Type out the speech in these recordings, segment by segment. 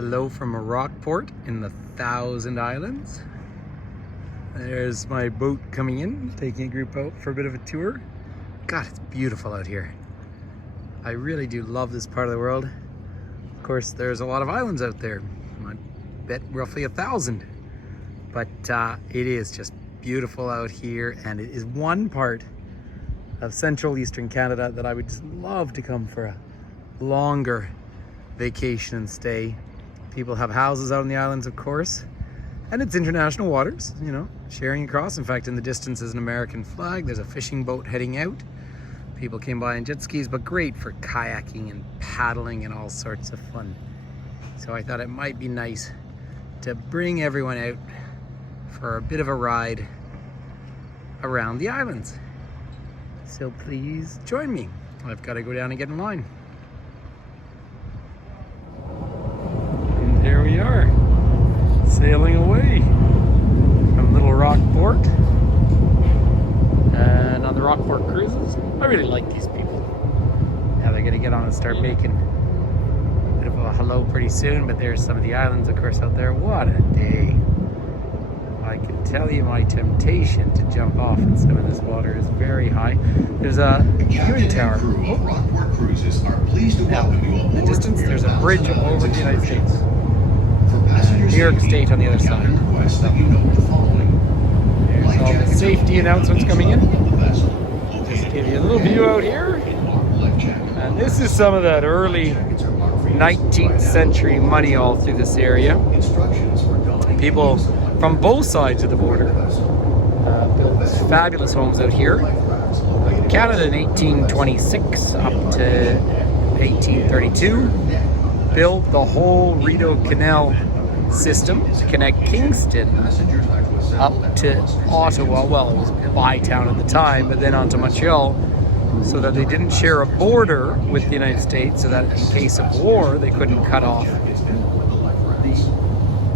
Hello from Rockport in the Thousand Islands. There's my boat coming in, taking a group out for a bit of a tour. God, it's beautiful out here. I really do love this part of the world. Of course, there's a lot of islands out there. I bet roughly 1,000. But it is just beautiful out here, and it is one part of Central Eastern Canada that I would just love to come for a longer vacation and stay. People have houses out on the islands, of course, and it's international waters, you know, sharing across. In fact, in the distance is an American flag. There's a fishing boat heading out. People came by in jet skis, but great for kayaking and paddling and all sorts of fun. So I thought it might be nice to bring everyone out for a bit of a ride around the islands. So please join me. I've got to go down and get in line. And here we are, sailing away from little Rockport. And on the Rockport cruises, I really like these people. Now they're gonna get on and start making a bit of a hello pretty soon, but there's some of the islands, of course, out there. What a day. I can tell you my temptation to jump off in some of this water is very high. There's a viewing tower. Now, in the distance, there's a bridge over the United States. New York State on the other side. There's all the safety announcements coming in. Just give you a little view out here. And this is some of that early 19th century money all through this area. People from both sides of the border built fabulous homes out here. Canada in 1826 up to 1832 built the whole Rideau Canal system to connect Kingston up to Ottawa. Well, it was Bytown at the time, but then on to Montreal, so that they didn't share a border with the United States, so that in case of war they couldn't cut off the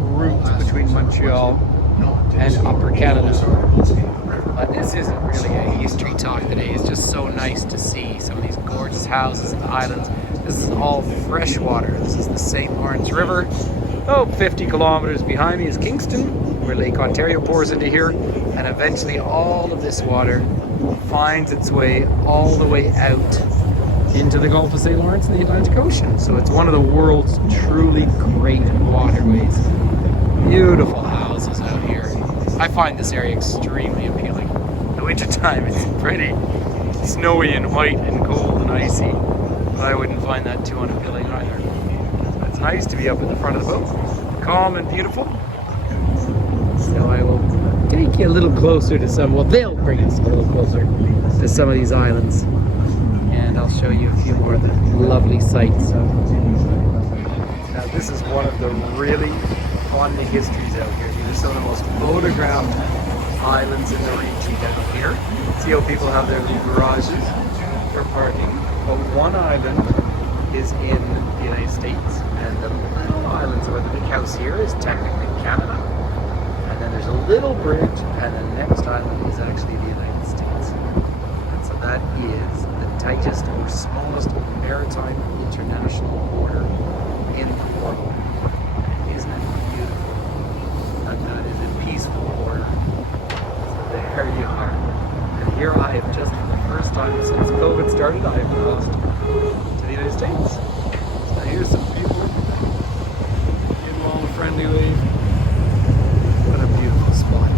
route between Montreal and Upper Canada. But this isn't really a history talk today. It's just so nice to see some of these gorgeous houses and islands. This is all fresh water. This is the St. Lawrence River. Oh, 50 kilometers behind me is Kingston, where Lake Ontario pours into here, and eventually all of this water finds its way all the way out into the Gulf of St. Lawrence and the Atlantic Ocean. So it's one of the world's truly great waterways. Beautiful houses out here. I find this area extremely appealing. In the wintertime it's pretty snowy and white and cold and icy, but I wouldn't find that too unappealing either. So it's nice to be up at the front of the boat, calm and beautiful. So I will take you a little closer to some, well, they'll bring us a little closer to some of these islands, and I'll show you a few more of the lovely sights. Now this is one of the really fun histories out here. These are some of the most photographed islands in the region down here. See how people have their little garages for parking. But one island is in the United States, and the little island, so the big house here is technically Canada. And then there's a little bridge, and the next island is actually the United States. And so that is the tightest or smallest maritime international border in the world. Isn't it beautiful? And that is a peaceful border. So there you are. And here I have just, for the first time since COVID started, I have crossed to the United States. So here's some people. Give them all a friendly wave. What a beautiful spot.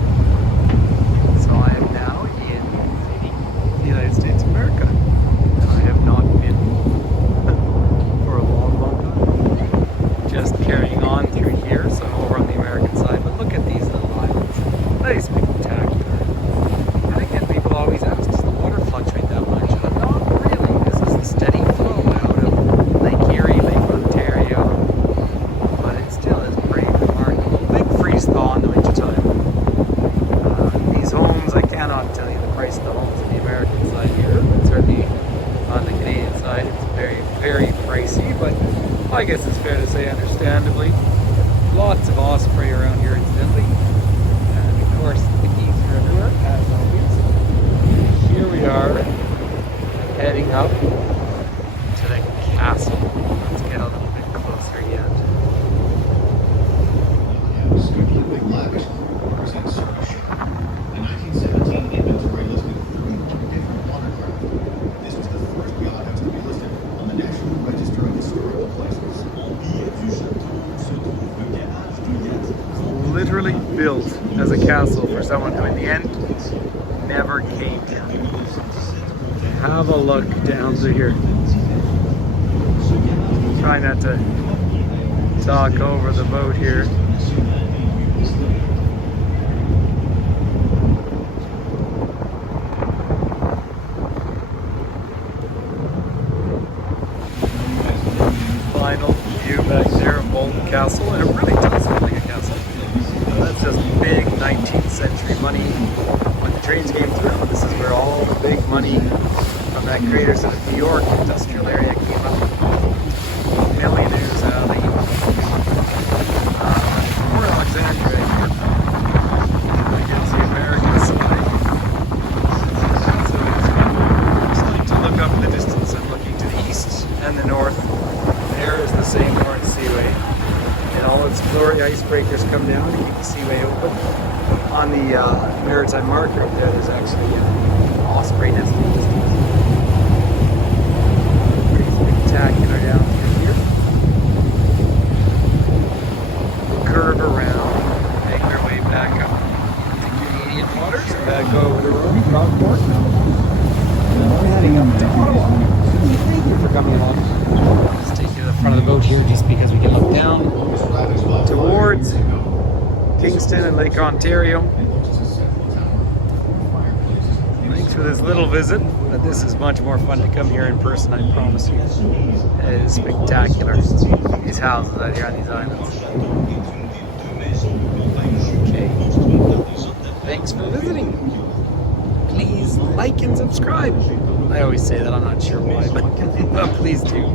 So I am now in the United States of America. And I have not been for a long, long time. Just carrying on through here, so I'm over on the American side. But look at these little islands. They spectacular. And again, people always ask, does the water fluctuate that much? And not really. This is the steady flow out of Lake Erie, Lake Ontario. But it still is pretty remarkable. Big freeze thaw in the wintertime. These homes, I cannot tell you the price of the homes on the American side here, but certainly on the Canadian side it's very, very pricey, but I guess it's fair to say understandably. Lots of osprey around here incidentally. And of course the geese are everywhere, as always. Here we are, heading up to the castle. Let's get a little bit closer yet. literally built as a castle for someone who in the end never came here. Have a look down through here. Try not to talk over the boat here. Final view back there of Bolton Castle, and it really does look like a castle. That's just big 19th century money. When the trains came through, this is where all the big money from that Greater City of New York industrial area came up. Millionaires out of Port Alexandria here. Against the American side. So it's like to look up in the distance. I'm looking to the east and the north. There is the St. Lawrence Seaway. In all its glory, icebreakers come down to keep the seaway open. On the maritime marker up there, there's actually an osprey nest. Pretty spectacular down through here. We'll curve around, make our way back up to Canadian waters and back over to Rockport. We're heading up to Ottawa. Thank you for coming along. I'll just take you to the front of the boat here just because we can look down towards Kingston and Lake Ontario. Thanks for this little visit, but this is much more fun to come here in person, I promise you. It is spectacular, these houses out here on these islands. Okay, thanks for visiting. Please like and subscribe. I always say that, I'm not sure why, but please do.